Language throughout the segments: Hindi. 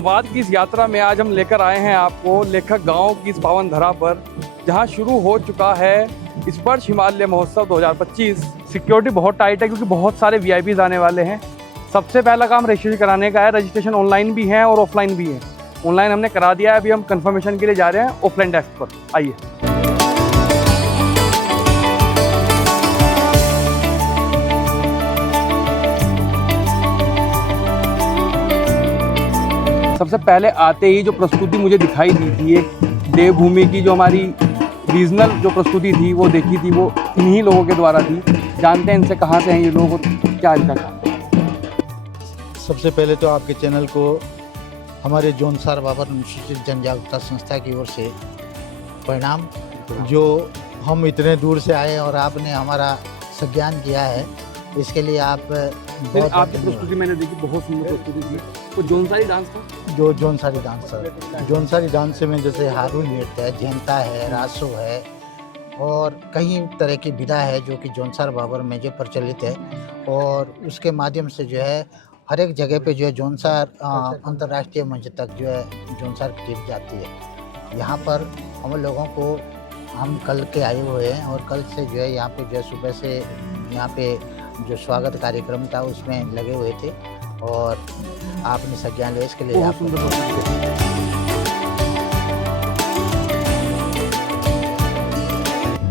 संवाद की इस यात्रा में आज हम लेकर आए हैं आपको लेखक गांव की इस पावन धरा पर, जहां शुरू हो चुका है स्पर्श हिमालय महोत्सव 2025। सिक्योरिटी बहुत टाइट है क्योंकि बहुत सारे वीआईपीज आने वाले हैं। सबसे पहला काम रजिस्ट्रेशन कराने का है। रजिस्ट्रेशन ऑनलाइन भी है और ऑफलाइन भी है। ऑनलाइन हमने करा दिया है, अभी हम कंफर्मेशन के लिए जा रहे हैं ऑफलाइन डेस्क पर। आइए। सबसे पहले आते ही जो प्रस्तुति मुझे दिखाई दी थी, एक देवभूमि की जो हमारी रीजनल जो प्रस्तुति थी वो देखी थी, वो इन्हीं लोगों के द्वारा थी। जानते हैं इनसे कहाँ से हैं ये लोग, क्या इनका काम। सबसे पहले तो आपके चैनल को हमारे जौनसार बाबर अनुसूचित जनजागरूकता संस्था की ओर से प्रणाम। जो हम इतने दूर से आए और आपने हमारा संज्ञान किया है, इसके लिए आप बहुत आपकी प्रस्तुति मैंने देखी, बहुत सुंदर प्रस्तुति थी। तो जौनसारी डांस का जो जौनसारी डांस में जैसे हारू नृत्य है, झेंटा है, रासो है और कई तरह की विधा है जो कि जौनसार बाबर में जो प्रचलित है। और उसके माध्यम से जो है हर एक जगह पे जो है जौनसार अंतर्राष्ट्रीय मंच तक जो है जौनसार की टीम जाती है। यहाँ पर हम लोगों को, हम कल के आए हुए हैं और कल से जो है यहाँ पे जो है सुबह से यहाँ पे जो स्वागत कार्यक्रम था उसमें लगे हुए थे और आपने संज्ञान लिया, इसके लिए आप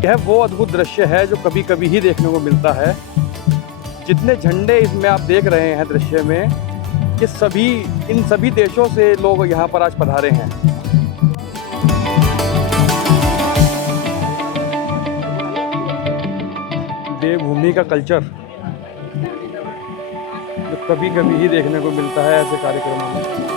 यह वो अद्भुत दृश्य है जो कभी कभी ही देखने को मिलता है। जितने झंडे इसमें आप देख रहे हैं दृश्य में, ये सभी इन सभी देशों से लोग यहाँ पर आज पधारे हैं। देवभूमि का कल्चर जो कभी कभी ही देखने को मिलता है ऐसे कार्यक्रमों में।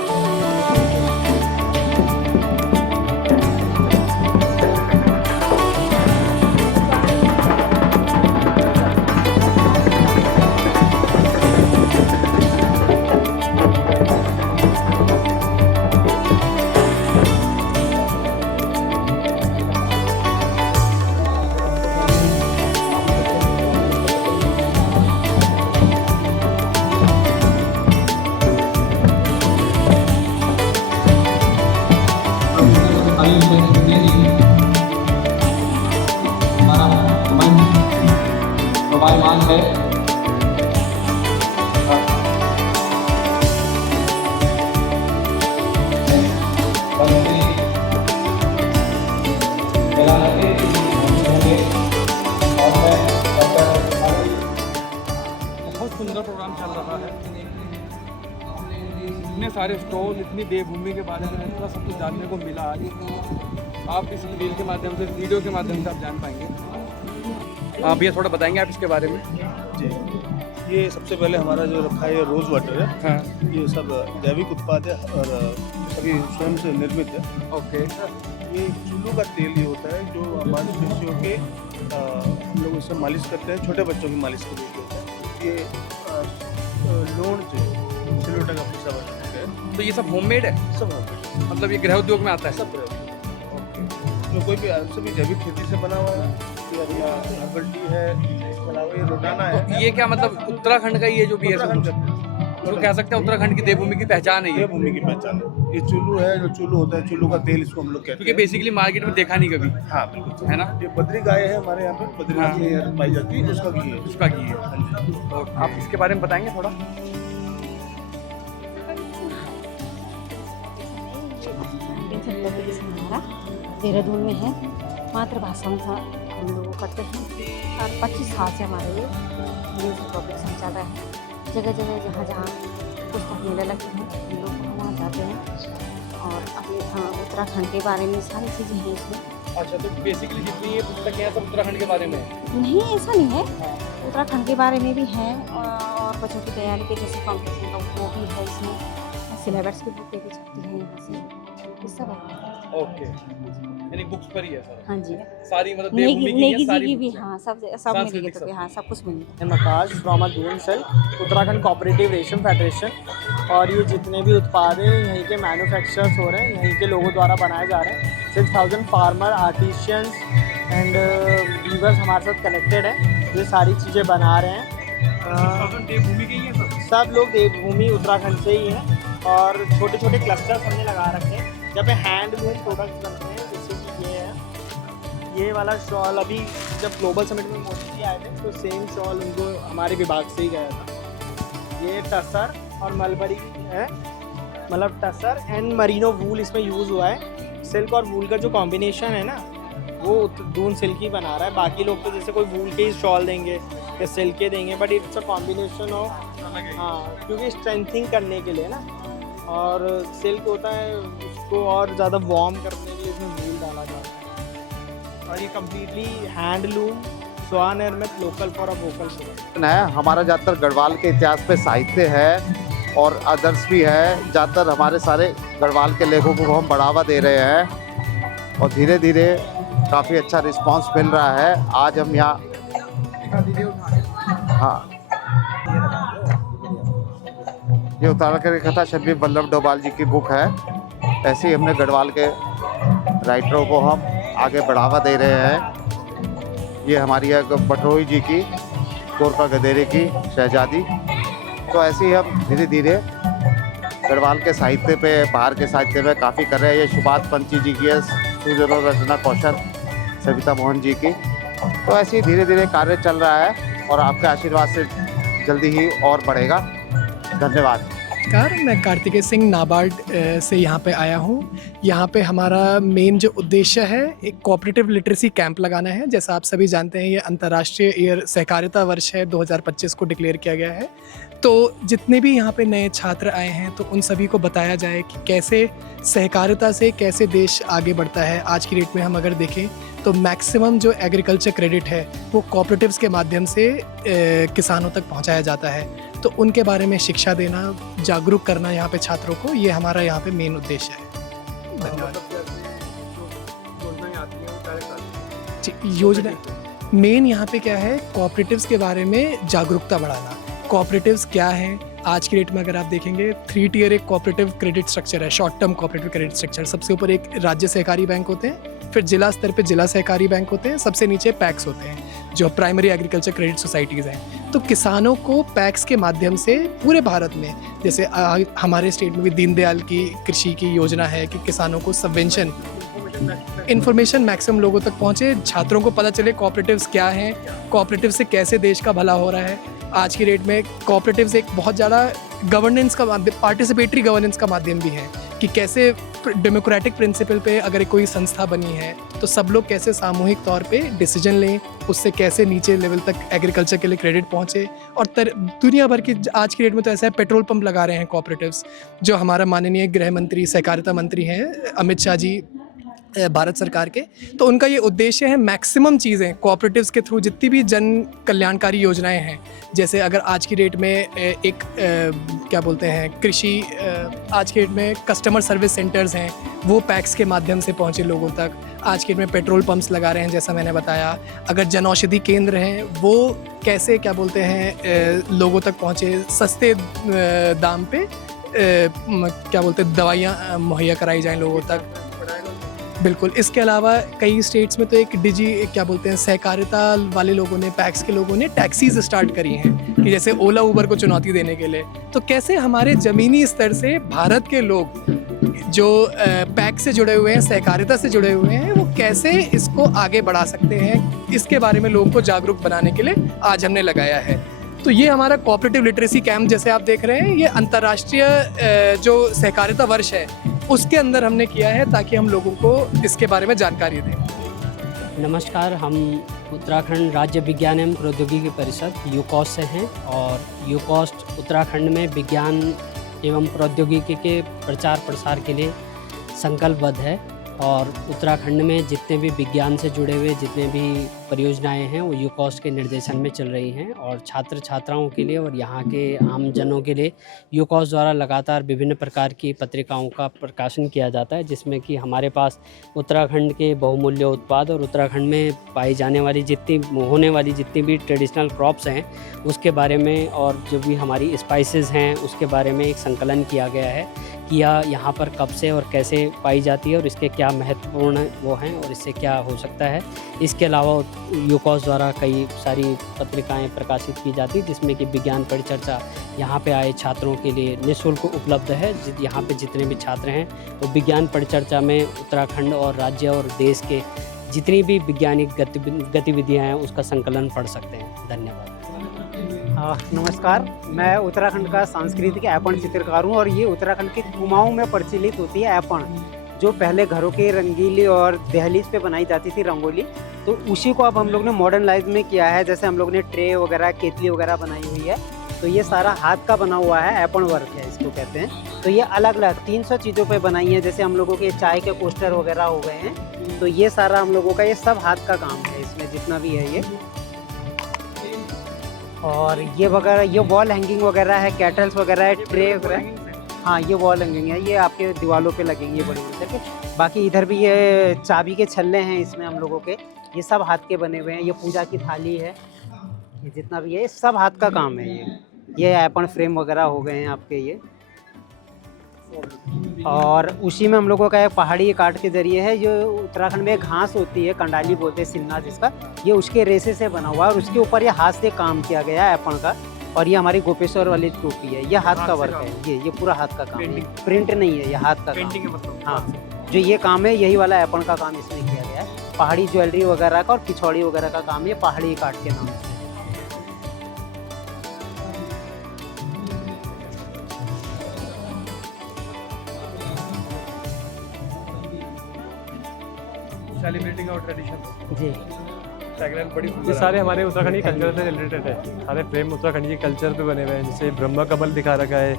मान है बहुत सुंदर प्रोग्राम चल रहा है। इतने सारे स्टॉल, इतनी देवभूमि के बारे में इतना सब कुछ जानने को मिला आज। आप इस रील के माध्यम से, वीडियो के माध्यम से आप जान पाएंगे। आप ये थोड़ा बताएंगे आप इसके बारे में? जी, ये सबसे पहले हमारा जो रखा है ये रोज़ वाटर है। हाँ। ये सब जैविक उत्पाद है और सभी स्वयं से निर्मित है। ओके। ये चूल्हों का तेल ये होता है जो हमारे पेशियों के हम लोग उससे मालिश करते हैं, छोटे बच्चों की मालिश के लिए होता है। ये लोण से सिलोटा का पिसा बनाते हैं। तो ये सब होममेड है? सब होममेड, मतलब ये गृह उद्योग में आता है? सब जो कोई भी सभी जैविक खेती से बना हुआ है। ये अपना हर्बल टी है, इसके अलावा ये रोटाना है। तो ये क्या मतलब उत्तराखंड का ये जो भी है, तो कह सकते हैं उत्तराखंड की देवभूमि की पहचान है ये? देवभूमि की पहचान है। ये चूल्लू है, जो चूल्लू होता है, चूल्लू का तेल इसको हम लोग कहते हैं। क्योंकि बेसिकली मार्केट में देखा नहीं कभी। हाँ बिल्कुल, है ना? ये बद्री गाय है हमारे यहाँ पे, बद्रीनाथ में यहाँ पाई जाती है, उसका घी है। उसका घी है। तो आप इसके बारे में बताएंगे थोड़ा? देहरादून में है, मातृभाषा में हम लोग करते हैं और 25 साल से हमारे ये न्यूज़ पब्लिकेशन चल रहा है। जगह जगह जहाँ जहाँ पुस्तक मेले लगते हैं हम लोग वहाँ जाते हैं। और अभी उत्तराखंड के बारे में सारी चीज़ें हैं इसमें। अच्छा, तो बेसिकली जितनी ये पुस्तकें हैं सब उत्तराखंड के बारे में है? नहीं, ऐसा नहीं है, उत्तराखंड के बारे में भी है और बच्चों की तैयारी के जैसे कॉम्पिटिशन का वो भी है इसमें। सिलेबस की बुकें भी छपती हैं यहाँ से, ये सब है। ओके, यानी बुक्स पर ही है सर? हाँ जी, सारी मतलब देवभूमि की सारी की भी, हाँ सब मिलेगी, तो हाँ सब कुछ मिलेगा। Aakash from Doon cell Uttarakhand cooperative Resham federation. और ये जितने भी उत्पाद हैं यहीं के मैन्युफैक्चरर्स हो रहे हैं, यहीं के लोगों द्वारा बनाए जा रहे हैं। 6000 फार्मर, आर्टिशियंस एंड वीवर्स हमारे साथ कनेक्टेड हैं, ये सारी चीज़ें बना रहे हैं। देवभूमि के ही है सर? सब लोग देवभूमि उत्तराखंड से ही हैं और छोटे छोटे क्लस्टर्स हमने लगा रखे हैं जहाँ पे हैंडलूम प्रोडक्ट्स बनते हैं, जैसे कि ये है, ये वाला शॉल अभी जब ग्लोबल समिट में मोदी जी आए थे तो सेम शॉल उनको हमारे विभाग से ही गया था। ये टसर और मलबरी है, मतलब टसर एंड मरीनो वूल इसमें यूज़ हुआ है। सिल्क और वूल का जो कॉम्बिनेशन है ना वो दून सिल्क ही बना रहा है। बाकी लोग तो जैसे कोई वूल के ही शॉल देंगे या सिल्क के देंगे, but it's a combination of, हाँ, क्योंकि स्ट्रेंथिंग करने के लिए ना, और सिल्क होता है उसको और ज़्यादा वार्म करने के लिए इसमें वूल डाला जाता है। और ये कम्प्लीटली हैंडलूम स्वनिर्मित local for a vocal for है। हमारा ज़्यादातर गढ़वाल के इतिहास पे साहित्य है और अदर्स भी है। ज़्यादातर हमारे सारे गढ़वाल के लेखों को हम बढ़ावा दे रहे हैं और धीरे धीरे काफ़ी अच्छा रिस्पांस मिल रहा है। आज हम यहाँ, हाँ, ये उत्तराखंड की कथा शरीफ वल्लभ डोभाल जी की बुक है। ऐसे ही हमने गढ़वाल के राइटरों को हम आगे बढ़ावा दे रहे हैं। ये हमारी है बटरोई जी की, गोरखा गधेरे की शहजादी। तो ऐसे ही हम धीरे धीरे गढ़वाल के साहित्य पे, बाहर के साहित्य में काफ़ी कर रहे हैं। ये सुभाष पंची जी की है, सुजनो रचना कौशल सविता मोहन जी की। तो ऐसे ही धीरे धीरे कार्य चल रहा है और आपके आशीर्वाद से जल्दी ही और बढ़ेगा। धन्यवाद। नमस्कार, मैं कार्तिकेय सिंह नाबार्ड से यहाँ पे आया हूँ। यहाँ पे हमारा मेन जो उद्देश्य है एक कोऑपरेटिव लिटरेसी कैंप लगाना है। जैसा आप सभी जानते हैं ये अंतर्राष्ट्रीय ईयर सहकारिता वर्ष है, 2025 को डिक्लेयर किया गया है। तो जितने भी यहाँ पे नए छात्र आए हैं तो उन सभी को बताया जाए कि कैसे सहकारिता से कैसे देश आगे बढ़ता है। आज की डेट में हम अगर देखें तो मैक्सिमम जो एग्रीकल्चर क्रेडिट है वो कोऑपरेटिव्स के माध्यम से किसानों तक पहुँचाया जाता है। तो उनके बारे में शिक्षा देना, जागरूक करना यहाँ पे छात्रों को, ये हमारा यहाँ पे मेन उद्देश्य है। धन्यवाद। जी, योजना मेन यहाँ पे क्या है, कोऑपरेटिव्स के बारे में जागरूकता बढ़ाना। कोऑपरेटिव्स क्या हैं, आज की डेट में अगर आप देखेंगे 3 टियर एक कोऑपरेटिव क्रेडिट स्ट्रक्चर है, short term cooperative credit structure. सबसे ऊपर एक राज्य सहकारी बैंक होते हैं, फिर जिला स्तर पे जिला सहकारी बैंक होते हैं, सबसे नीचे पैक्स होते हैं जो प्राइमरी एग्रीकल्चर क्रेडिट सोसाइटीज़ हैं। तो किसानों को पैक्स के माध्यम से पूरे भारत में, जैसे हमारे स्टेट में भी दीनदयाल की कृषि की योजना है कि किसानों को सबवेंशन इन्फॉर्मेशन मैक्सिमम लोगों तक पहुँचे, छात्रों को पता चले कोऑपरेटिव्स क्या हैं, कोऑपरेटिव से कैसे देश का भला हो रहा है। आज की डेट में कोऑपरेटिव्स एक बहुत ज़्यादा गवर्नेंस का माध्यम, पार्टिसिपेटरी गवर्नेंस का माध्यम भी है कि कैसे डेमोक्रेटिक प्रिंसिपल पे अगर कोई संस्था बनी है तो सब लोग कैसे सामूहिक तौर पे डिसीजन लें, उससे कैसे नीचे लेवल तक एग्रीकल्चर के लिए क्रेडिट पहुंचे। और दुनिया भर की आज की डेट में तो ऐसा है, पेट्रोल पंप लगा रहे हैं कोऑपरेटिव्स। जो हमारा माननीय गृह मंत्री, सहकारिता मंत्री हैं अमित शाह जी भारत सरकार के, तो उनका ये उद्देश्य है मैक्सिमम चीज़ें कोऑपरेटिव्स के थ्रू, जितनी भी जन कल्याणकारी योजनाएं हैं, जैसे अगर आज की डेट में एक क्या बोलते हैं कृषि, आज की डेट में कस्टमर सर्विस सेंटर्स हैं वो पैक्स के माध्यम से पहुंचे लोगों तक। आज की डेट में पेट्रोल पंप्स लगा रहे हैं जैसा मैंने बताया। अगर जन औषधि केंद्र हैं वो कैसे क्या बोलते हैं लोगों तक पहुंचे, सस्ते दाम पे क्या बोलते हैं दवाइयाँ मुहैया कराई जाएँ लोगों तक। बिल्कुल। इसके अलावा कई स्टेट्स में तो एक क्या बोलते हैं सहकारिता वाले लोगों ने, पैक्स के लोगों ने टैक्सीज स्टार्ट करी हैं कि जैसे ओला उबर को चुनौती देने के लिए। तो कैसे हमारे ज़मीनी स्तर से भारत के लोग जो पैक्स से जुड़े हुए हैं, सहकारिता से जुड़े हुए हैं, वो कैसे इसको आगे बढ़ा सकते हैं, इसके बारे में लोगों को जागरूक बनाने के लिए आज हमने लगाया है। तो ये हमारा कोऑपरेटिव लिटरेसी कैंप जैसे आप देख रहे हैं, ये अंतर्राष्ट्रीय जो सहकारिता वर्ष है उसके अंदर हमने किया है ताकि हम लोगों को इसके बारे में जानकारी दें। नमस्कार, हम उत्तराखंड राज्य विज्ञान एवं प्रौद्योगिकी परिषद यूकॉस से हैं और यूकॉस्ट उत्तराखंड में विज्ञान एवं प्रौद्योगिकी के प्रचार प्रसार के लिए संकल्पबद्ध है। और उत्तराखंड में जितने भी विज्ञान से जुड़े हुए जितने भी परियोजनाएं हैं वो यूकॉस्ट के निर्देशन में चल रही हैं। और छात्र छात्राओं के लिए और यहाँ के आम जनों के लिए यूकॉस्ट द्वारा लगातार विभिन्न प्रकार की पत्रिकाओं का प्रकाशन किया जाता है, जिसमें कि हमारे पास उत्तराखंड के बहुमूल्य उत्पाद और उत्तराखंड में पाई जाने वाली होने वाली जितनी भी ट्रेडिशनल क्रॉप्स हैं उसके बारे में, और जो भी हमारी स्पाइसेस हैं उसके बारे में एक संकलन किया गया है कि यहाँ पर कब से और कैसे पाई जाती है और इसके क्या महत्वपूर्ण वो हैं और इससे क्या हो सकता है। इसके अलावा यूकॉस द्वारा कई सारी पत्रिकाएं प्रकाशित की जाती जिसमें कि विज्ञान परिचर्चा यहाँ पे आए छात्रों के लिए निःशुल्क उपलब्ध है। यहाँ पे जितने भी छात्र हैं वो विज्ञान परिचर्चा में उत्तराखंड और राज्य और देश के जितनी भी वैज्ञानिक गतिविधियाँ हैं उसका संकलन पढ़ सकते हैं। धन्यवाद। नमस्कार, मैं उत्तराखंड का सांस्कृतिक ऐपण चित्रकार हूँ और ये उत्तराखंड के कुमाऊं में प्रचलित होती है ऐपण, जो पहले घरों के रंगीली और दहलीज पे बनाई जाती थी रंगोली, तो उसी को अब हम लोग ने मॉडर्नाइज में किया है। जैसे हम लोग ने ट्रे वगैरह, केतली वगैरह बनाई हुई है, तो ये सारा हाथ का बना हुआ है, ऐपण वर्क है इसको कहते हैं। तो ये अलग अलग 300 चीज़ों पे बनाई है। जैसे हम लोगों के चाय के पोस्टर वगैरह हो गए हैं, तो ये सारा हम लोगों का ये सब हाथ का काम है इसमें जितना भी है ये। और ये वगैरह, ये वॉल हैंगिंग वगैरह है, कैटल्स वगैरह है, ट्रे वगैरह। हाँ, ये वॉल हैंगिंग है, ये आपके दीवारों पे लगेंगे बड़ी बड़ी करके। बाकी इधर भी ये चाबी के छल्ले हैं इसमें हम लोगों के, ये सब हाथ के बने हुए हैं। ये पूजा की थाली है, ये जितना भी है ये सब हाथ का काम है। ये ऐपण फ्रेम वगैरह हो गए हैं आपके ये। और उसी में हम लोगों का एक पहाड़ी काट के जरिए है, जो उत्तराखंड में घास होती है, कंडाली बोलते हैं सिन्ना जिसका, ये उसके रेसे से बना हुआ है और उसके ऊपर ये हाथ से काम किया गया है ऐपण का। और ये हमारी गोपेश्वर वाली टोपी है, ये हाथ का वर्क है, ये पूरा हाथ का काम है, प्रिंट नहीं है, ये हाथ का काम। हाँ, जो ये काम है यही वाला ऐपण का काम इसमें किया गया है। पहाड़ी ज्वेलरी वगैरह का और पिछौड़ी वगैरह का काम ये पहाड़ी काट के नाम से। सेलिब्रेटिंग आवर ट्रेडिशंस जी, बड़ी ये सारे हमारे उत्तराखंड के कल्चर से रिलेटेड है। सारे फ्रेम उत्तराखंड के कल्चर पे बने हुए हैं। जैसे ब्रह्म कमल दिखा रखा है,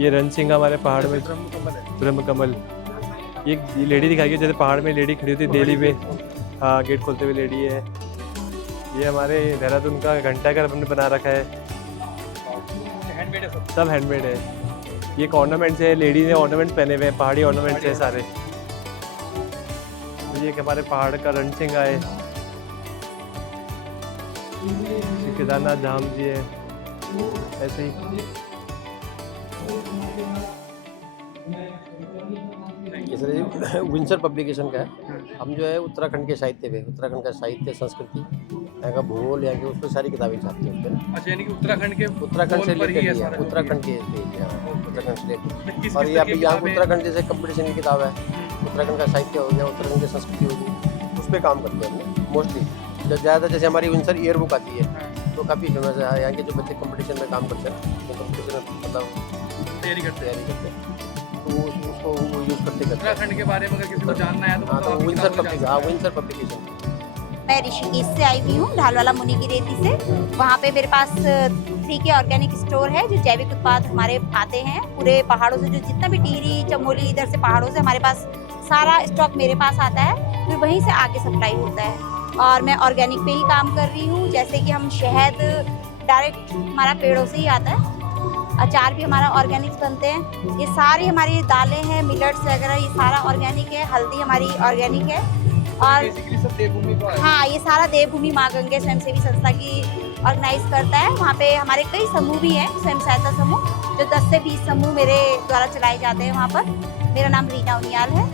ये रणसिंह हमारे पहाड़ में ब्रह्म कमल। ये लेडी दिखाई गई, जैसे पहाड़ में लेडी खड़ी होती है दिल्ली में, हाँ, गेट खोलते हुए लेडी है। ये हमारे देहरादून का घंटा घर हमने बना रखा है, हैंडमेड है सब हैंडमेड है। ये एक ऑर्नामेंट्स है, लेडी ने ऑर्नामेंट पहने हुए हैं, पहाड़ी ऑर्नामेंट्स है सारे। ये हमारे पहाड़ का रणसिंह है, केदारनाथ धाम जी है, ऐसे ही। ये सर विंसर पब्लिकेशन का है। हम जो है उत्तराखंड के साहित्य पे, उत्तराखंड का साहित्य, संस्कृति, यहाँ का भूगोल, यहाँ के उस पर सारी किताबें छापते हैं उसमें। अच्छा, यानी कि उत्तराखंड से लेकर उत्तराखंड के उत्तराखंड से लेकर। और ये अभी यहाँ उत्तराखंड जैसे कंपटीशन की किताब है, उत्तराखंड का साहित्य हो गया, उत्तराखंड की संस्कृति हो गई, उस पर काम करते हैं हमने मोस्टली। ज़्यादातर जैसे हमारी विंसर ईयर बुक आती है, तो काफ़ी फेमस है। यहाँ के जो बच्चे कंपटीशन में काम करते हैं, तो कंपटीशन में मतलब तैयारी करते हैं, तो उसको वो यूज़ करते उत्तराखंड के बारे में अगर किसी को जानना है तो हाँ, तो विंसर पब्लिकेशन। मैं ऋषिकेश से आई हुई हूँ, ढालवाला मुनि की रेती से। वहाँ पे मेरे पास 3K ऑर्गेनिक स्टोर है, जो जैविक उत्पाद हमारे आते हैं पूरे पहाड़ों से। जो जितना भी टिहरी, चमोली, इधर से पहाड़ों से हमारे पास सारा स्टॉक मेरे पास आता है, फिर वहीं से आगे सप्लाई होता है। और मैं ऑर्गेनिक पे ही काम कर रही हूँ। जैसे कि हम शहद डायरेक्ट हमारा पेड़ों से ही आता है, अचार भी हमारा ऑर्गेनिक बनते हैं। ये सारी हमारी दालें हैं, मिलेट्स वगैरह, ये सारा ऑर्गेनिक है। हल्दी हमारी ऑर्गेनिक है। और हाँ, ये सारा देवभूमि माँ गंगे स्वयंसेवी संस्था की ऑर्गेनाइज करता है। वहाँ पे हमारे कई समूह भी हैं, स्वयं सहायता समूह, जो 10 से 20 समूह मेरे द्वारा चलाए जाते हैं वहाँ पर। मेरा नाम रीना उनियाल है।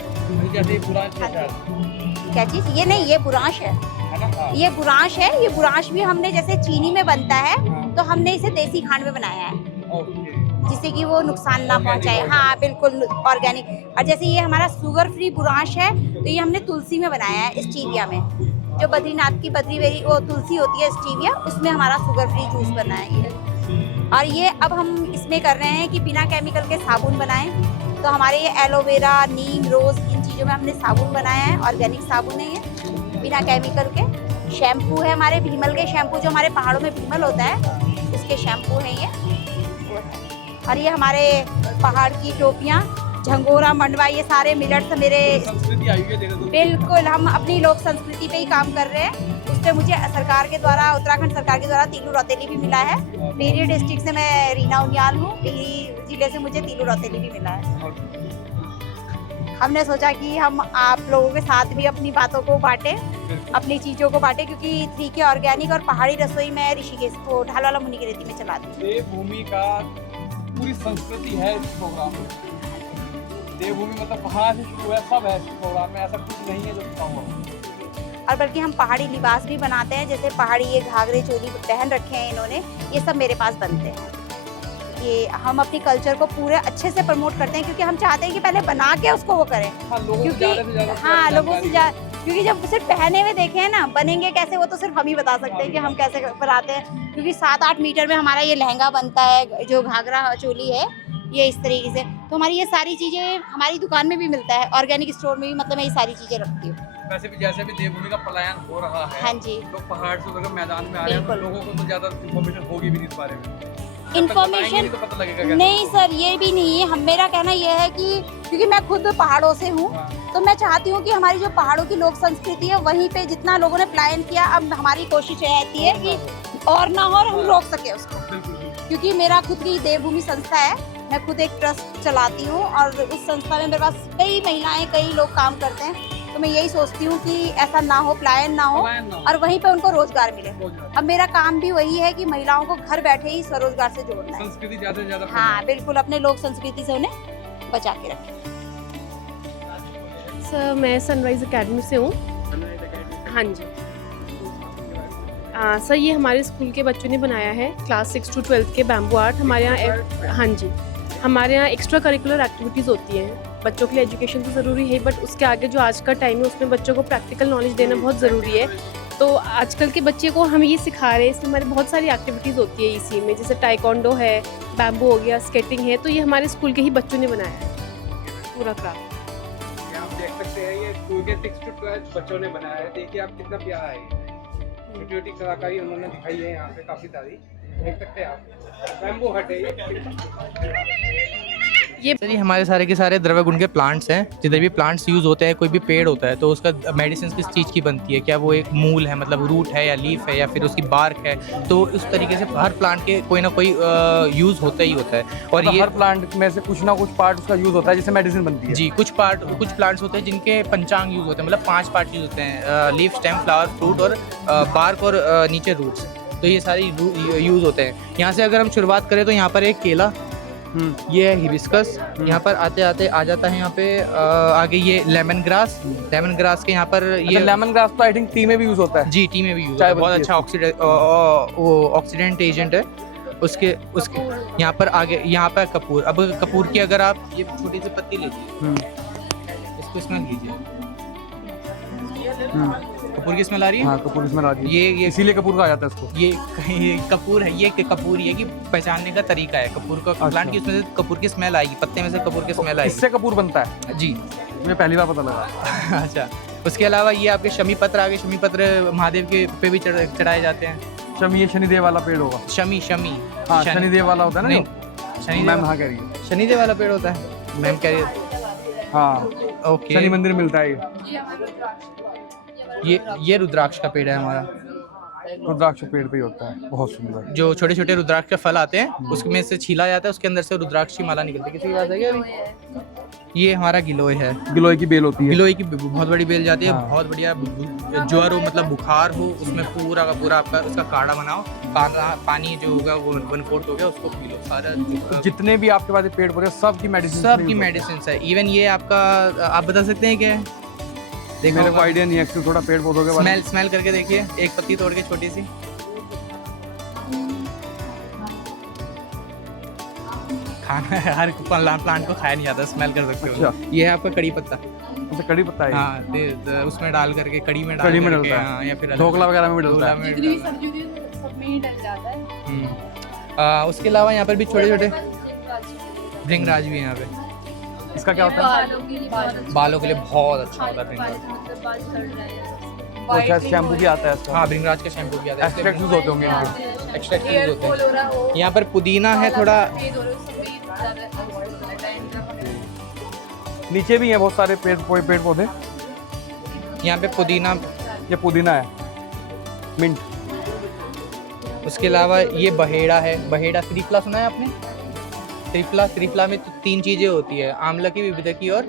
क्या चीज़? ये नहीं, ये बुरांश है, ये बुरांश है। ये बुरांश भी हमने जैसे चीनी में बनता है, तो हमने इसे देसी खांड में बनाया है, जिससे कि वो नुकसान ना पहुंचाए। हाँ, बिल्कुल ऑर्गेनिक। और जैसे ये हमारा शुगर फ्री बुरांश है, तो ये हमने तुलसी में बनाया है, स्टीविया में। जो बद्रीनाथ की बद्रीबेरी वो तुलसी होती है, स्टीविया, उसमें हमारा शुगर फ्री जूस बना है ये। और ये अब हम इसमें कर रहे हैं कि बिना केमिकल के साबुन बनाएं। तो हमारे ये एलोवेरा, नीम, रोज़, इन चीज़ों में हमने साबुन बनाया है। ऑर्गेनिक साबुन है ये, बिना केमिकल के। शैम्पू है हमारे भीमल के शैम्पू, जो हमारे पहाड़ों में भीमल होता है, उसके शैम्पू हैं ये। और ये हमारे पहाड़ की टोपियाँ, झंगोरा, मंडवा, ये सारे मिलट्स मेरे संस्कृति आई है देहरादून। बिल्कुल, हम अपनी लोक संस्कृति पे ही काम कर रहे हैं। उस पर मुझे सरकार के द्वारा, उत्तराखंड सरकार के द्वारा तीलू रौतेली भी मिला है। टिहरी डिस्ट्रिक्ट से मैं रीना उनियाल हूँ, टिहरी जिले से मुझे तीलू रौतेली भी मिला है। हमने सोचा कि हम आप लोगों के साथ भी अपनी बातों को बांटें, अपनी चीज़ों को बांटें, क्योंकि 3K ऑर्गेनिक और पहाड़ी रसोई मैं ऋषिकेश को ढालवाला मुनि की रेती में चलाती हूँ। देवभूमि का पूरी संस्कृति है इस प्रोग्राम में। देवभूमि मतलब कहाँ से शुरू है, सब है इस प्रोग्राम में, ऐसा कुछ नहीं है जो बताऊँगा। और बल्कि हम पहाड़ी लिबास भी बनाते हैं, जैसे पहाड़ी ये घाघरे चोली पहन रखे हैं इन्होंने, ये सब मेरे पास बनते हैं। ये हम अपनी कल्चर को पूरे अच्छे से प्रमोट करते हैं, क्योंकि हम चाहते हैं कि पहले बना के उसको वो करें, क्योंकि हाँ लोगों से क्योंकि जब सिर्फ पहने हुए देखे हैं ना, बनेंगे कैसे वो तो सिर्फ हम ही बता सकते हैं कि हम कैसे बनाते हैं। क्योंकि 7-8 मीटर में हमारा ये लहंगा बनता है, जो घाघरा चोली है ये इस तरीके से। तो हमारी ये सारी चीज़ें हमारी दुकान में भी मिलता है, ऑर्गेनिक स्टोर में भी, मतलब मैं ये सारी चीज़ें रखती हूँ। वैसे भी जैसे भी देवभूमि का पलायन हो रहा है, हाँ जी, लोग पहाड़ से उधर मैदान में आ रहे हैं, तो लोगों को तो ज़्यादा इन्फॉर्मेशन होगी भी नहीं इस बारे में। इन्फॉर्मेशन तो पता लगेगा कैसे? नहीं सर, ये भी नहीं है। मेरा कहना ये है कि क्योंकि मैं खुद पहाड़ों से हूँ, तो मैं चाहती हूँ कि हमारी जो पहाड़ों की लोक संस्कृति है वहीं पे जितना लोगों ने पलायन किया, अब हमारी कोशिश ये रहती है कि और ना हो और हम रोक सके उसको। क्योंकि मेरा खुद की देवभूमि संस्था है, मैं खुद एक ट्रस्ट चलाती हूँ और उस संस्था में मेरे पास कई महिलाएं, कई लोग काम करते हैं। तो मैं यही सोचती हूँ कि ऐसा ना हो, पलायन ना हो और वहीं पे उनको रोजगार मिले। अब मेरा काम भी वही है कि महिलाओं को घर बैठे ही स्वरोजगार से जोड़ना है। संस्कृति ज़्यादा से ज़्यादा, हाँ बिल्कुल, अपने लोक संस्कृति से उन्हें बचा के रखें। सर मैं सनराइज एकेडमी से हूँ। हाँ जी सर, ये हमारे स्कूल के बच्चों ने बनाया है, क्लास 6 to 12 के बैम्बू आर्ट। हमारे यहाँ हाँ जी, हमारे यहाँ एक्स्ट्रा करिकुलर एक्टिविटीज़ होती हैं। बच्चों के लिए एजुकेशन तो ज़रूरी है, बट उसके आगे जो आज का टाइम है उसमें बच्चों को प्रैक्टिकल नॉलेज देना बहुत ज़रूरी है। तो आजकल के बच्चे को हम ये सिखा रहे हैं, इसमें हमारी बहुत सारी एक्टिविटीज़ होती है इसी में, जैसे टाइकोंडो है, बैम्बू हो गया, स्केटिंग है। तो ये हमारे स्कूल के ही बच्चों ने बनाया है पूरा क्राफ्ट। आप देख सकते हैं ये स्कूल के 6 to 12 बच्चों ने बनाया है। देखिए आप कितना प्यारा है, छोटी छोटी कलाकारी उन्होंने दिखाई है यहाँ पे काफ़ी सारी, देख सकते हैं आप। बैम्बू हट है ये सर, ये हमारे सारे के सारे द्रव्य गुण के प्लांट्स हैं। जितने भी प्लांट्स यूज़ होते हैं, कोई भी पेड़ होता है तो उसका मेडिसिन किस चीज़ की बनती है, क्या वो एक मूल है, मतलब रूट है या लीफ है या फिर उसकी बार्क है। तो उस तरीके से हर प्लांट के कोई ना कोई यूज़ होता ही होता है। और ये हर प्लांट में से कुछ ना कुछ पार्ट उसका यूज़ होता है जिससे मेडिसिन बनती है। जी, कुछ प्लांट्स होते हैं जिनके पंचांग यूज़ होते हैं, मतलब 5 पार्ट यूज़ होते हैं, लीफ, स्टेम, फ्लावर, फ्रूट और बार्क और नीचे रूट्स। तो ये सारे यूज़ होते हैं। यहाँ से अगर हम शुरुआत करें तो यहाँ पर एक केला, ये है हिबिस्कस, यहाँ पर आते आते आ जाता है यहाँ पे आगे ये लेमन ग्रास के यहाँ पर ये लेमन ग्रास तो आई थिंक टी में भी यूज़ होता है। जी, टी में भी यूज़ होता है, बहुत अच्छा ऑक्सीडेंट एजेंट है। उसके यहाँ पर आगे यहाँ पर कपूर। अब कपूर की अगर आप ये छोटी सी पत्ती लीजिए, इसको स्मेल कीजिए, कपूर की स्मेल आ रही है। हाँ, कपूर की स्मेल आ रही है। ये इसीलिए कपूर कहा जाता है इसको। ये कपूर है, ये कपूर ही है कि पहचानने का तरीका है कपूर का प्लांट की, उसमें से कपूर की स्मेल आएगी, पत्ते में से कपूर की स्मेल आएगी, इससे कपूर बनता है। जी, मुझे पहली बार पता लगा। अच्छा, उसके अलावा ये आपके शमी पत्र आगे, शमी पत्र महादेव के पे भी चढ़ाए जाते हैं। शमी, ये शनिदेव वाला पेड़ होगा। शमी हाँ, शनिदेव वाला होता है ना। शनिदेव, मैम हाँ कह रही है, शनिदेव वाला पेड़ होता है, मैम कह रही है। हाँ ओके, शनि मंदिर मिलता है ये रुद्राक्ष का पेड़ है हमारा। रुद्राक्ष पेड़ पे ही होता है, बहुत सुंदर। जो छोटे छोटे रुद्राक्ष के फल आते हैं उसमें से छीला जाता है, उसके अंदर से रुद्राक्ष की माला निकलती है। किसी की बात है क्या अभी? ये हमारा गिलोय है, गिलोय की बेल होती है। गिलोय की बहुत बड़ी बेल जाती है। हाँ। बहुत बढ़िया ज्वर हो, मतलब बुखार हो, उसमें पूरा का पूरा आपका उसका काढ़ा बनाओ, पानी जो होगा वो 1/4 हो गया, उसको पी लो। सारा जितने भी आपके पास पेड़ पौधे सबकी मेडिसिन है। इवन ये आपका, आप बता सकते हैं क्या है? देखो, मेरे को आइडिया नहीं है एक्चुअली, थोड़ा पेड़ पौधों के बारे में स्मेल करके देखिए, एक पत्ती तोड़ के छोटी सी, खाना है, हर प्लांट को खाया नहीं जाता, स्मेल कर सकते हो। अच्छा। ये है आपका कड़ी पत्ता। अच्छा, कड़ी पत्ता है। हाँ, उसमें डाल करके कड़ी में डलता है। हाँ, या फिर ढोकला वगैरह में भी डलता है। उसके अलावा यहाँ पर भी छोटे छोटे भृंगराज भी है यहाँ पे। इसका क्या होता है? बालों के लिए बहुत अच्छा होता है भृंगराज। शैम्पू भी आता है इसका। हाँ, भृंगराज का शैम्पू भी आता है। एक्सट्रैक्ट यूज होते होंगे, एक्सट्रैक्ट यूज होते हैं। यहाँ पर पुदीना है थोड़ा, नीचे भी है बहुत सारे पेड़ पौधे। यहाँ पे पुदीना, ये पुदीना है, मिंट। उसके अलावा ये बहेड़ा है। बहेड़ा, त्रिफला सुना है आपने? त्रिफला में तो 3 चीजें होती है, आमलकी, विविधकी और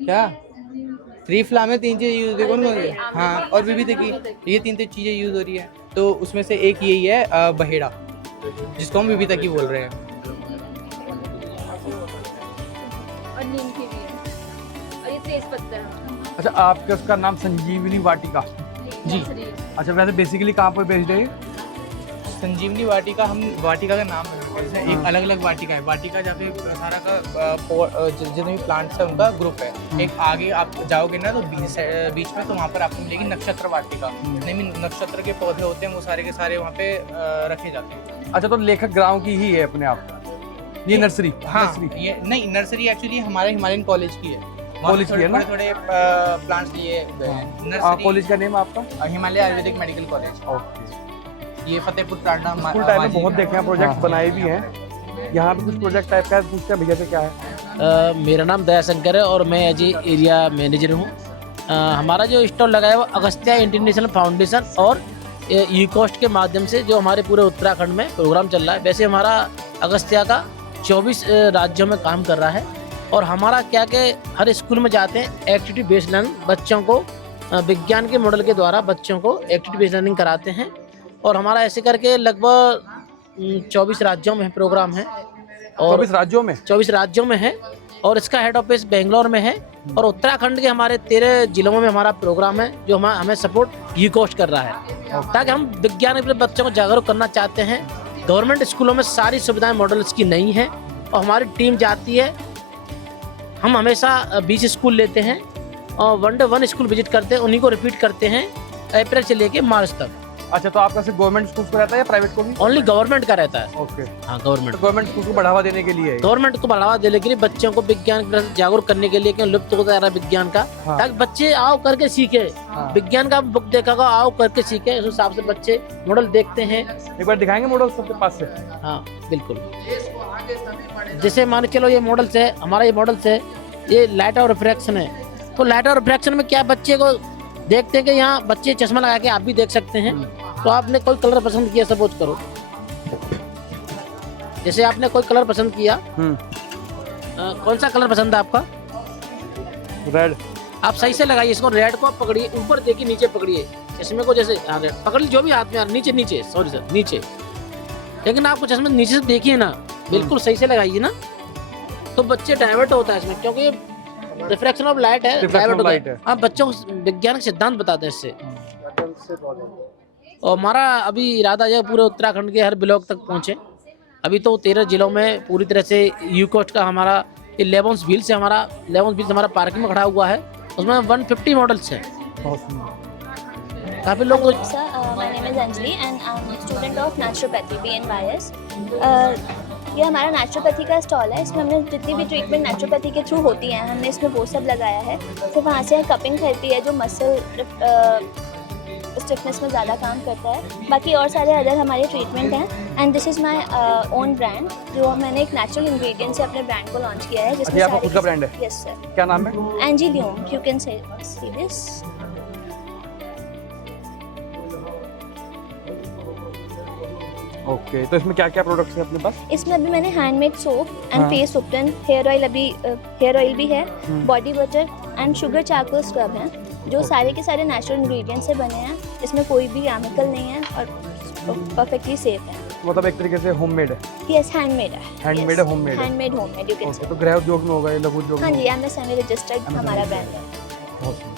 क्या? त्रिफला में 3 चीजें यूज होती है, कौन कौन सी? हाँ, और विविधकी, ये 3 चीजें यूज हो रही है। तो उसमें से एक यही है बहेड़ा, जिसको हम विविधकी बोल रहे हैं। और नीम की भी है और ये तेज पत्ता है। अच्छा, आपका उसका नाम संजीवनी वाटिका जी। अच्छा, वैसे बेसिकली कहाँ पर बेस्ड है ये? संजीवनी वाटिका, हम वाटिका का नाम है, एक अलग अलग वाटिका है। वाटिका जहाँ पे सारा का जितने भी प्लांट्स है उनका ग्रुप है। एक आगे आप जाओगे ना तो बीच में, तो वहाँ पर आपको मिलेगी नक्षत्र वाटिका। जितने भी नक्षत्र के पौधे होते हैं वो सारे के सारे वहाँ पे रखे जाते हैं। अच्छा, तो लेखक गाँव की ही है अपने आप? ये नर्सरी? हाँ, ये नहीं, नर्सरी एक्चुअली हमारे हिमालयन कॉलेज की है। कॉलेज की है ना? थोड़े प्लांट्स लिए गए हैं। नर्सरी कॉलेज का नेम आपका? Himalaya Ayurvedic medical college. Okay. ये फतेहपुर टांडा स्कूल टाइम में बहुत देखे हैं, प्रोजेक्ट बनाए भी हैं। यहाँ पे कुछ प्रोजेक्ट टाइप का है, पूछते हैं भैया से क्या है। मेरा नाम दयाशंकर है और मैं एज एरिया मैनेजर हूँ। हमारा जो स्टॉल लगा है वो अगस्त्या इंटरनेशनल फाउंडेशन और यूकोस्ट के माध्यम से जो हमारे पूरे उत्तराखंड में प्रोग्राम चल रहा है। वैसे हमारा अगस्त्या का 24 राज्यों में काम कर रहा है और हमारा क्या कि हर स्कूल में जाते हैं, एक्टिविटी बेस्ड लर्निंग बच्चों को विज्ञान के मॉडल के द्वारा बच्चों को एक्टिविटी बेस्ड लर्निंग कराते हैं। और हमारा ऐसे करके लगभग 24 राज्यों में प्रोग्राम है। और 24 राज्यों में? 24 राज्यों में है और इसका हेड ऑफिस बेंगलोर में है। और उत्तराखंड के हमारे 13 जिलों में हमारा प्रोग्राम है जो हमें सपोर्ट यूकोस्ट कर रहा है, ताकि हम विज्ञान के बच्चों को जागरूक करना चाहते हैं। गवर्नमेंट स्कूलों में सारी सुविधाएं मॉडल्स की नहीं है और हमारी टीम जाती है। हम हमेशा 20 स्कूल लेते हैं और 1 डे 1 स्कूल विजिट करते हैं, उन्हीं को रिपीट करते हैं अप्रैल से लेके मार्च तक। अच्छा, तो आपका सिर्फ गवर्नमेंट स्कूल को रहता है या प्राइवेट को भी? ओनली गवर्नमेंट का रहता है। ओके। हाँ, गवर्नमेंट। गवर्नमेंट स्कूल को बढ़ावा देने के लिए? गवर्नमेंट को बढ़ावा देने के लिए, बच्चों को विज्ञान के प्रति जागरूक करने के लिए, क्यों लुप्त होता जा रहा है विज्ञान का। हाँ। ताकि बच्चे आओ करके सीखे। हाँ। विज्ञान का बुक देखा हो, आओ करके सीखे। उस हिसाब से बच्चे मॉडल देखते हैं। एक बार दिखाएंगे मॉडल सबके पास से? हाँ बिल्कुल। जैसे मान चलो ये मॉडल्स है, हमारा ये मॉडल्स है, ये लाइट और रिफ्रैक्शन है। तो लाइट और रिफ्रैक्शन में क्या बच्चे को देखते हैं कि यहाँ बच्चे चश्मा लगा के आप भी देख सकते हैं। तो आपने कोई कलर पसंद किया, सपोज करो जैसे आपने कोई कलर पसंद किया, कौन सा कलर पसंद है आपका? रेड। आप सही से लगाइए इसको, रेड को आप पकड़िए, ऊपर देखिए, नीचे पकड़िए चश्मे को, जैसे पकड़ जो भी हाथ में आ रहा, नीचे नीचे, सॉरी सर, नीचे। लेकिन आपको चश्मे नीचे से देखिए ना, बिल्कुल सही से लगाइए ना, तो बच्चे डाइवर्ट होता है इसमें, क्योंकि रिफ्रैक्शन ऑफ लाइट है, डाइवर्ट होता है। आप बच्चों को विज्ञान के सिद्धांत बताते हैं इससे। और हमारा अभी इरादा है पूरे उत्तराखंड के हर ब्लॉक तक पहुँचे। अभी तो 13 जिलों में पूरी तरह से यूकोस्ट का हमारा ये 11 व्हील से हमारा पार्किंग में खड़ा हुआ है, उसमें 150 मॉडल्स हैं। काफ़ी लोग। My name is Anjali and I am student of naturopathy BNYS। ये हमारा नेचुरोपैथी का स्टॉल है। इसमें हमने जितनी भी ट्रीटमेंट नेचुरोपैथी के थ्रू होती हैं, हमने इसमें वो सब लगाया है। सिर्फ वहाँ से कपिंग थेरेपी है जो मसल स्टिफनेस में ज़्यादा काम करता है। बाकी और सारे अदर हमारे ट्रीटमेंट हैं। And this is my own brand, जो मैंने एक नेचुरल इंग्रेडिएंट से अपने ब्रांड को लॉन्च किया है, जिसमें आपका खुद का ब्रांड है? Yes sir. क्या नाम है? एंजिलियम, you can see this. Okay, तो इसमें क्या क्या प्रोडक्ट्स हैं अपने पास? इसमें अभी मैंने हैंडमेड सोप एंड फेस सोपटन, हेयर ऑयल, अभी हेयर ऑयल भी है, body butter and sugar charcoal scrub हैं, जो सारे के सारे नेचुरल इंग्रेडिएंट्स से बने हैं। इसमें कोई भी केमिकल नहीं है और परफेक्टली सेफ है। मतलब एक तरीके से होममेड है? यस, हैंडमेड है। हैंडमेड है, होममेड है। Handmade homemade you can say. तो गृह उद्योग में होगा, लघु उद्योग में? हाँ जी, MSME रजिस्टर्ड हमारा ब्रांड है।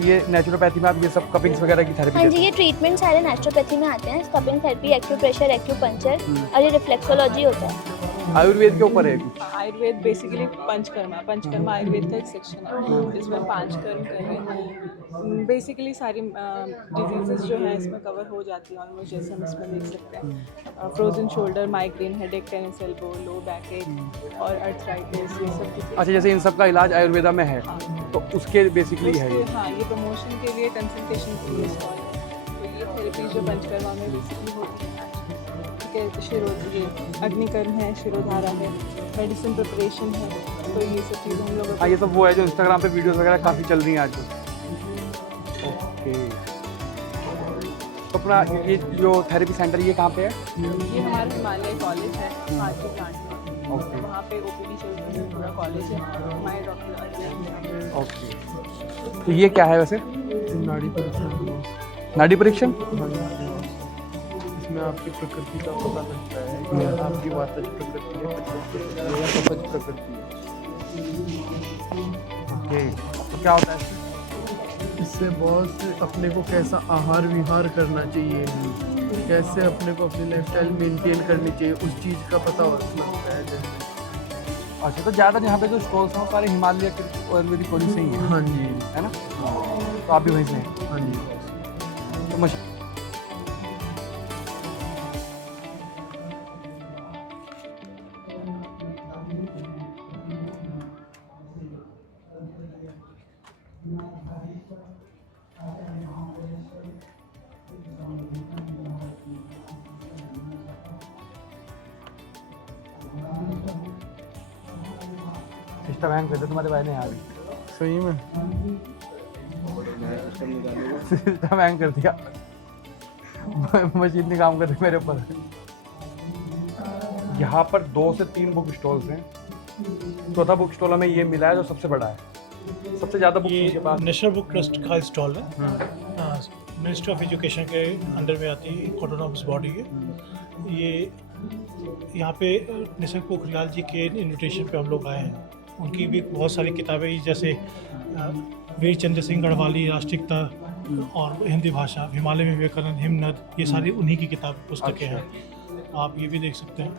ये नेचुरोपैथी में आप ये सब कपिंग्स वगैरह की थेरेपी? हाँ जी, ये ट्रीटमेंट सारे नेचुरोपैथी में आते हैं। कपिंग थेरेपी, एक्यूप्रेशर, एक्यूपंक्चर और ये रिफ्लेक्सोलॉजी होता है। आयुर्वेद के ऊपर है कुछ? आयुर्वेद बेसिकली पंचकर्मा आयुर्वेद का एक सेक्शन है जिसमें 5 कर्म कर रहे हैं। बेसिकली सारी डिजीजेस जो है इसमें कवर हो जाती है ऑलमोस्ट, जैसे हम इसमें देख सकते हैं। Frozen shoulder, migraine, headache, tennis elbow, low back एक और अर्थराइटिस, ये सब। अच्छा, जैसे इन सब का इलाज आयुर्वेदा में है, तो उसके बेसिकली है ये? हाँ, ये प्रमोशन के लिए, कंसल्टेशन के लिए स्टॉल है। तो ये थेरेपी जो पंचकर्मा में बेसिकली होती है, ये अग्निकर्म है, शिरोधारा है, मेडिसिन प्रिपरेशन है, तो ये सब चीज़ें हम लोग। हाँ, ये सब वो है जो इंस्टाग्राम पे वीडियोस वगैरह काफ़ी चल रही हैं आज। ओके, तो अपना ये जो थेरेपी सेंटर ये कहाँ पे है? ये हमारा हिमालय कॉलेज है, हाजी प्लांट में। ओके। वहाँ पे OPD चलती है, पूरा कॉलेज है, हमारे डॉक्टर। ओके, तो ये क्या है वैसे? नाड़ी परीक्षण। नाड़ी परीक्षण? इसमें आपकी प्रकृति का पता लगता है कि आपकी वातज प्रकृति है, कफज प्रकृति है। ओके, तो क्या होता है इससे? इससे बहुत से अपने को कैसा आहार विहार करना चाहिए, कैसे अपने को अपनी लाइफस्टाइल मेंटेन करनी चाहिए, उस चीज़ का पता लगता है जैसे। अच्छा, तो ज़्यादा यहाँ पे जो स्टॉल्स हैं वो सारे हिमालय के आयुर्वेदिक कॉलेज से ही हैं? हाँ जी। है ना? तो आप भी वहीं से हैं? हाँ जी। तो सिस्टम हैंग कर दिया तुम्हारे भाई ने यहाँ भी। सही में सिस्टम हैंग कर दिया। मशीन नहीं काम कर रही मेरे ऊपर। यहाँ पर 2 से 3 बुक स्टॉल्स हैं। चौथा बुक स्टॉल हमें ये मिला है जो सबसे बड़ा है। सबसे ज़्यादा बुक के पास नेशनल बुक ट्रस्ट का स्टॉल है। मिनिस्ट्री ऑफ एजुकेशन के अंडर में आती है, ऑटोनॉमस बॉडी है ये। यहाँ पे निशंक पोखरियाल जी के इनविटेशन पे हम लोग आए हैं। उनकी भी बहुत सारी किताबें, जैसे वीर चंद्र सिंह गढ़वाली राष्ट्रीयता और हिंदी भाषा, हिमालय में विवेकानंद, हिमनद, ये सारी उन्हीं की किताब पुस्तकें हैं। आप ये भी देख सकते हैं।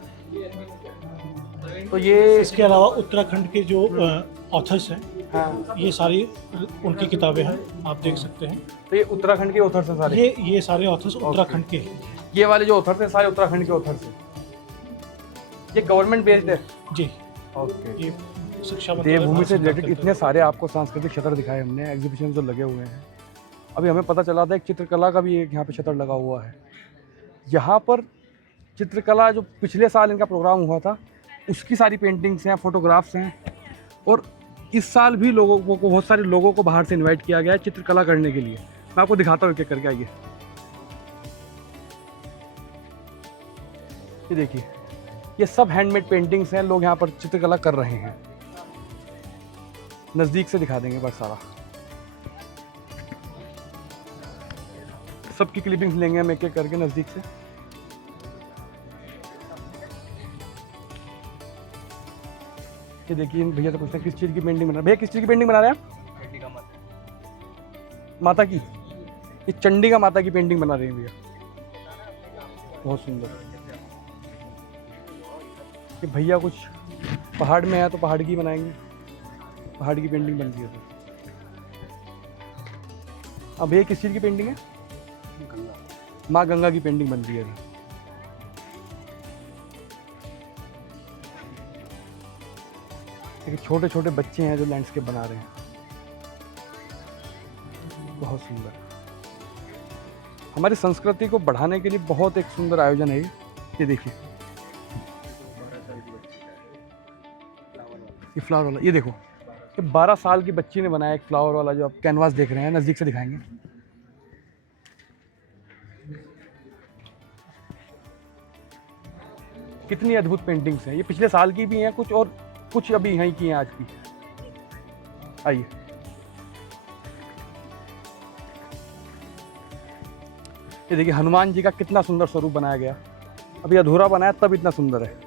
तो ये इसके अलावा उत्तराखंड के जो ऑथर्स हैं, हाँ, ये सारी उनकी किताबें हैं, आप देख सकते हैं। तो ये उत्तराखंड के ऑथर्स हैं सारे? ये सारे ऑथर्स उत्तराखंड के हैं। ये वाले जो ऑथर्स हैं सारे उत्तराखंड के ऑथर्स हैं। ये गवर्नमेंट बेस्ड है? जी। ओके। ये शिक्षा देवभूमि से रिलेटेड इतने सारे आपको सांस्कृतिक क्षेत्र दिखाए हमने, एग्जीबिशन जो लगे हुए हैं। अभी हमें पता चला था एक चित्रकला का भी एक यहाँ पे क्षेत्र लगा हुआ है। यहाँ पर चित्रकला जो पिछले साल इनका प्रोग्राम हुआ था उसकी सारी पेंटिंग्स हैं, फोटोग्राफ्स हैं। और इस साल भी लोगों को, बहुत सारे लोगों को बाहर से इनवाइट किया गया है चित्रकला करने के लिए। मैं आपको दिखाता हूँ एक-एक करके, आइए। ये देखिए, ये सब हैंडमेड पेंटिंग्स हैं। लोग यहाँ पर चित्रकला कर रहे हैं। नज़दीक से दिखा देंगे बस सारा। सबकी क्लिपिंग्स लेंगे हम एक-एक करके नज़दीक से। ये देखिए, भैया से पूछते हैं किस चीज़ की पेंटिंग बना रहे हैं। भैया किस चीज़ की पेंटिंग बना रहे हैं आप? माता की, ये चंडिका माता की पेंटिंग बना रहे हैं भैया, बहुत सुंदर। ये भैया कुछ पहाड़ में है तो पहाड़ की बनाएंगे, पहाड़ की पेंटिंग बनती है। तो अब भैया किस चीज़ की पेंटिंग है? माँ गंगा की पेंटिंग बन रही है अभी। छोटे छोटे बच्चे हैं जो लैंडस्केप बना रहे हैं, बहुत सुंदर। हमारी संस्कृति को बढ़ाने के लिए बहुत एक सुंदर आयोजन है ये देखिए, ये फ्लावर वाला। ये देखो, ये 12 साल की बच्ची ने बनाया एक फ्लावर वाला, जो आप कैनवास देख रहे हैं। नज़दीक से दिखाएंगे। कितनी अद्भुत पेंटिंग्स हैं। ये पिछले साल की भी हैं कुछ, और कुछ अभी यहीं की हैं आज की। आइए, ये देखिए हनुमान जी का कितना सुंदर स्वरूप बनाया गया। अभी अधूरा बनाया तब इतना सुंदर है।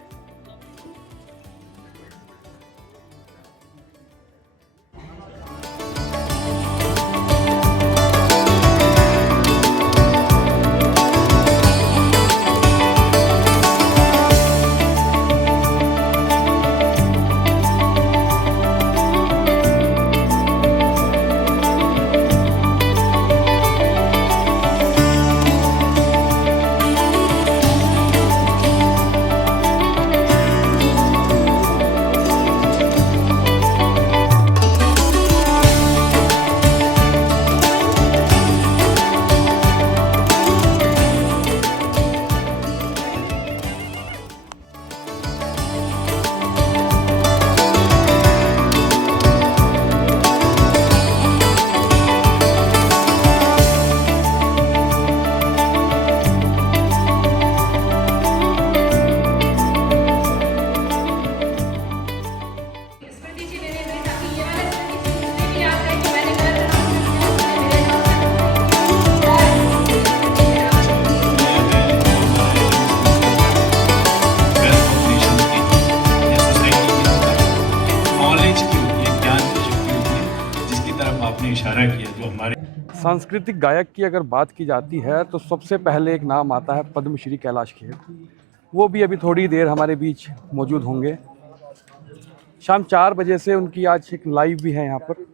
सांस्कृतिक गायक की अगर बात की जाती है तो सबसे पहले एक नाम आता है पद्मश्री कैलाश खेर। वो भी अभी थोड़ी देर हमारे बीच मौजूद होंगे। शाम 4 बजे से उनकी आज एक लाइव भी है यहाँ पर।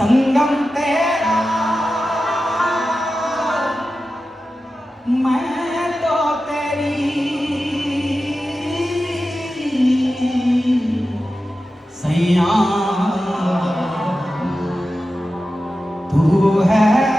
संगम तेरा मैं तो तेरी सैया तू है